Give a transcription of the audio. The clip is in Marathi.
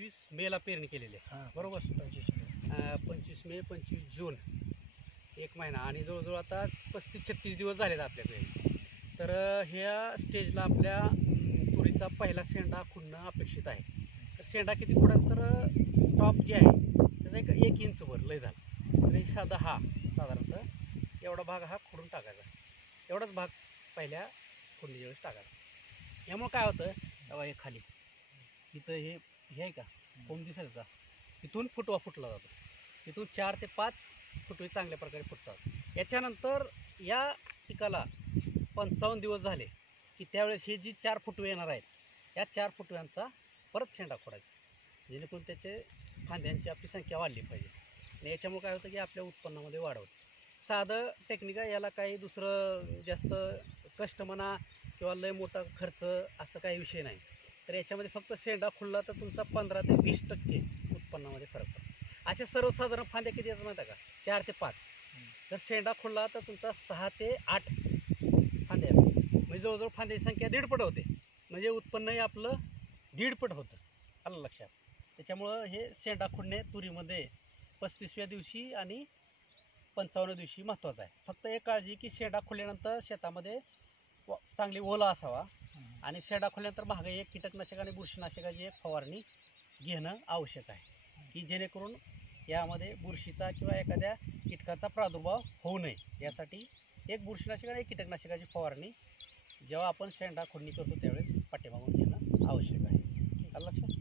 25 मेला पेरणी केलेली आहे, बरोबर. 25 मे 25 जून, एक महिना आणि जवळजवळ आता 35-36 दिवस झालेत आपल्याकडे. तर ह्या स्टेजला आपल्या तुरीचा पहिला शेंडा खुडणं अपेक्षित आहे. तर शेंडा किती खुडाल, तर टॉप जे आहे त्याचा 1 इंच वर लय झाला तरी साधा हा साधारणतः एवढा भाग हा खुडून टाकायचा. एवढाच भाग पहिल्या खुडणीच्या वेळेस टाकायचा. यामुळे काय होतं, तेव्हा हे खाली इथं हे आहे का कोंब दिसेल का, तिथून फुटवा फुटला जातो. तिथून 4 ते 5 फुटवे चांगल्या प्रकारे फुटतात. याच्यानंतर या पिकाला 55 दिवस झाले की त्यावेळेस हे जी 4 फुटवे येणार आहेत या 4 फुटव्यांचा परत शेंडा खोडायचा, जेणेकरून त्याचे फांद्यांची आपली संख्या वाढली पाहिजे. आणि याच्यामुळे काय होतं की आपल्या उत्पन्नामध्ये वाढ होते. साधं टेक्निक आहे, याला काही दुसरं जास्त कष्ट म्हणा किंवा लय मोठा खर्च असं काही विषय नाही. तर याच्यामध्ये फक्त शेंडा खुडला तर तुमचा 15 ते 20% उत्पन्नामध्ये फरक पडतो. अशा सर्वसाधारण फांद्या किती येतात माहिती आहे का, 4 ते 5. जर शेंडा खुडला तर तुमचा 6 ते 8 फांद्या येतात. म्हणजे जवळजवळ फांद्याची संख्या 1.5 पट होते. म्हणजे उत्पन्नही आपलं 1.5 पट होतं. आलं लक्षात. त्याच्यामुळं हे शेंडा खुडणे तुरीमध्ये 35व्या दिवशी आणि 55व्या दिवशी महत्त्वाचं आहे. फक्त एक काळजी की शेंडा खुडल्यानंतर शेतामध्ये चांगली ओला असावा आणि शेंडा खुडल्यानंतर मागे एक कीटकनाशक आणि बुरशीनाशकाची एक फवारणी घेणं आवश्यक आहे, की जेणेकरून यामध्ये बुरशीचा किंवा एखाद्या कीटकाचा प्रादुर्भाव होऊ नये. यासाठी एक बुरशीनाशक आणि एक कीटकनाशकाची फवारणी जेव्हा आपण शेंडा खुडणी करतो त्यावेळेस पाठीमागून घेणं आवश्यक आहे. आलं लक्षात.